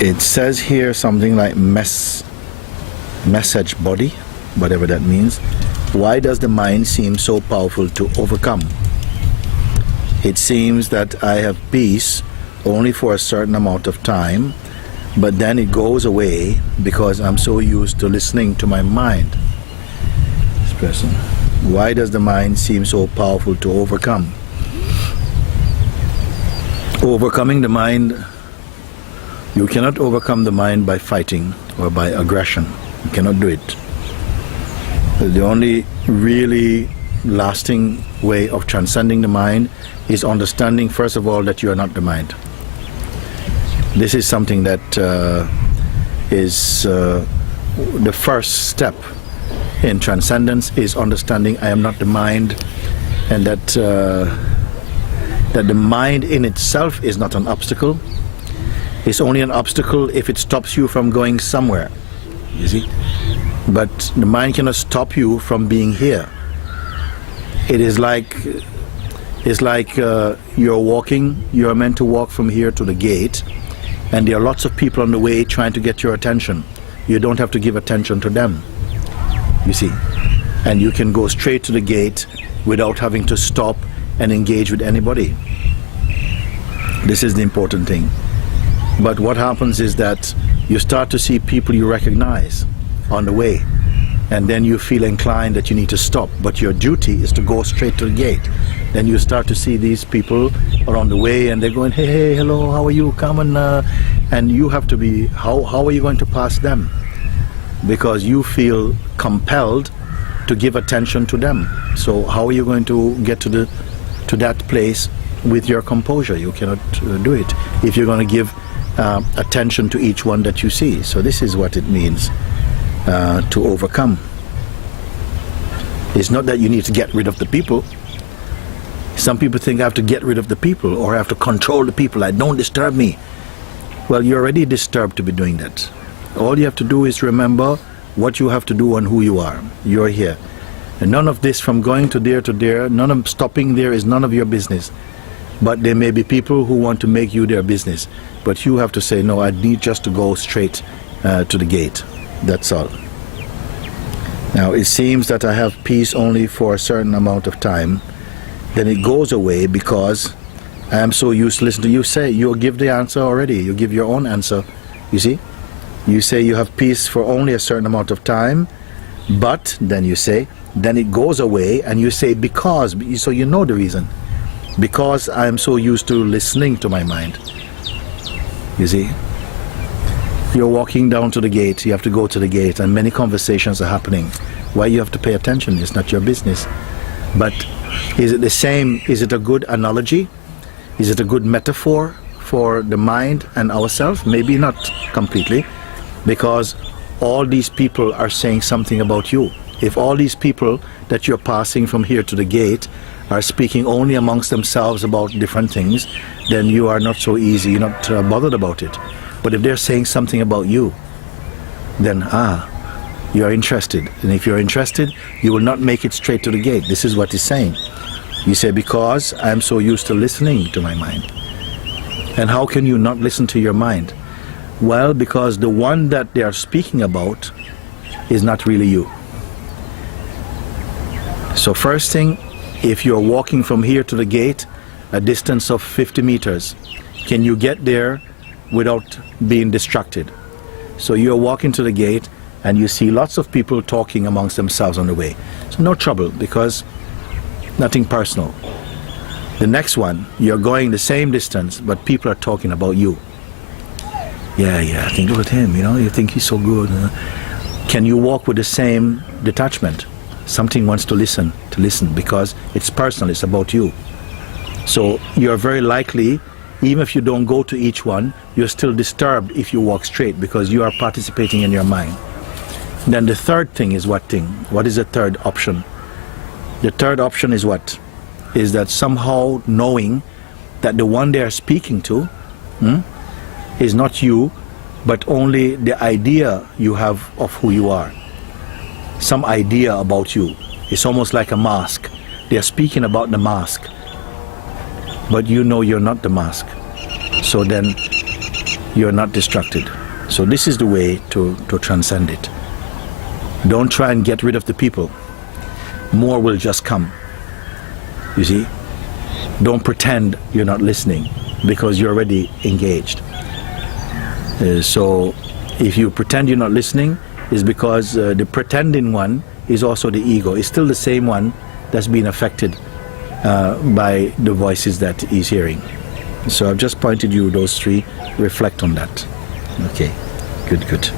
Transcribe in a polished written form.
It says here something like message body, whatever that means. Why does the mind seem so powerful to overcome? It seems that I have peace only for a certain amount of time, but then it goes away because I'm so used to listening to my mind. This person. Why does the mind seem so powerful to overcome? Overcoming the mind, you cannot overcome the mind by fighting or by aggression. You cannot do it. The only really lasting way of transcending the mind is understanding, first of all, that you are not the mind. This is something that is the first step in transcendence, is understanding I am not the mind, and that the mind in itself is not an obstacle. It's only an obstacle if it stops you from going somewhere, you see. But the mind cannot stop you from being here. It is like you're walking, you're meant to walk from here to the gate, and there are lots of people on the way trying to get your attention. You don't have to give attention to them, you see. And you can go straight to the gate without having to stop and engage with anybody. This is the important thing. But what happens is that you start to see people you recognize on the way, and then you feel inclined that you need to stop, but your duty is to go straight to the gate. Then you start to see these people around the way, and they're going, hey, hello, how are you, come on, and you have to be, how are you going to pass them? Because you feel compelled to give attention to them. So how are you going to get to that place with your composure? You cannot do it if you're going to give attention to each one that you see. So this is what it means to overcome. It's not that you need to get rid of the people. Some people think I have to get rid of the people, or I have to control the people. Like, don't disturb me. Well, you're already disturbed to be doing that. All you have to do is remember what you have to do and who you are. You're here. And none of this from going to there, none of stopping there is none of your business. But there may be people who want to make you their business. But you have to say, no, I need just to go straight to the gate. That's all. Now, it seems that I have peace only for a certain amount of time. Then it goes away because I am so used to listening to you say. You give the answer already. You give your own answer. You see? You say you have peace for only a certain amount of time, but then you say, then it goes away, and you say because, so you know the reason. Because I am so used to listening to my mind. You see? You're walking down to the gate, you have to go to the gate, and many conversations are happening. Why you have to pay attention? It's not your business. But is it the same? Is it a good analogy? Is it a good metaphor for the mind and ourselves? Maybe not completely, because all these people are saying something about you. If all these people that you're passing from here to the gate are speaking only amongst themselves about different things, then you are not so easy, you're not bothered about it. But if they're saying something about you, then you are interested. And if you're interested, you will not make it straight to the gate. This is what he's saying. You say, because I'm so used to listening to my mind. And how can you not listen to your mind? Well, because the one that they are speaking about is not really you. So first thing, if you're walking from here to the gate, a distance of 50 meters, can you get there without being distracted? So you're walking to the gate and you see lots of people talking amongst themselves on the way. So no trouble, because nothing personal. The next one, you're going the same distance, but people are talking about you. Yeah, I think look at him, you think he's so good. Can you walk with the same detachment? Something wants to listen, because it's personal, it's about you. So you're very likely, even if you don't go to each one, you're still disturbed if you walk straight, because you are participating in your mind. Then the third thing is what thing? What is the third option? The third option is what? Is that somehow knowing that the one they are speaking to is not you, but only the idea you have of who you are. Some idea about you. It's almost like a mask. They are speaking about the mask. but you know you're not the mask. So then you're not distracted. So this is the way to transcend it. Don't try and get rid of the people. More will just come. You see? Don't pretend you're not listening, because you're already engaged. So if you pretend you're not listening, it's because the pretending one is also the ego. It's still the same one that's been affected by the voices that he's hearing. So I've just pointed you those three. Reflect on that. Okay, good.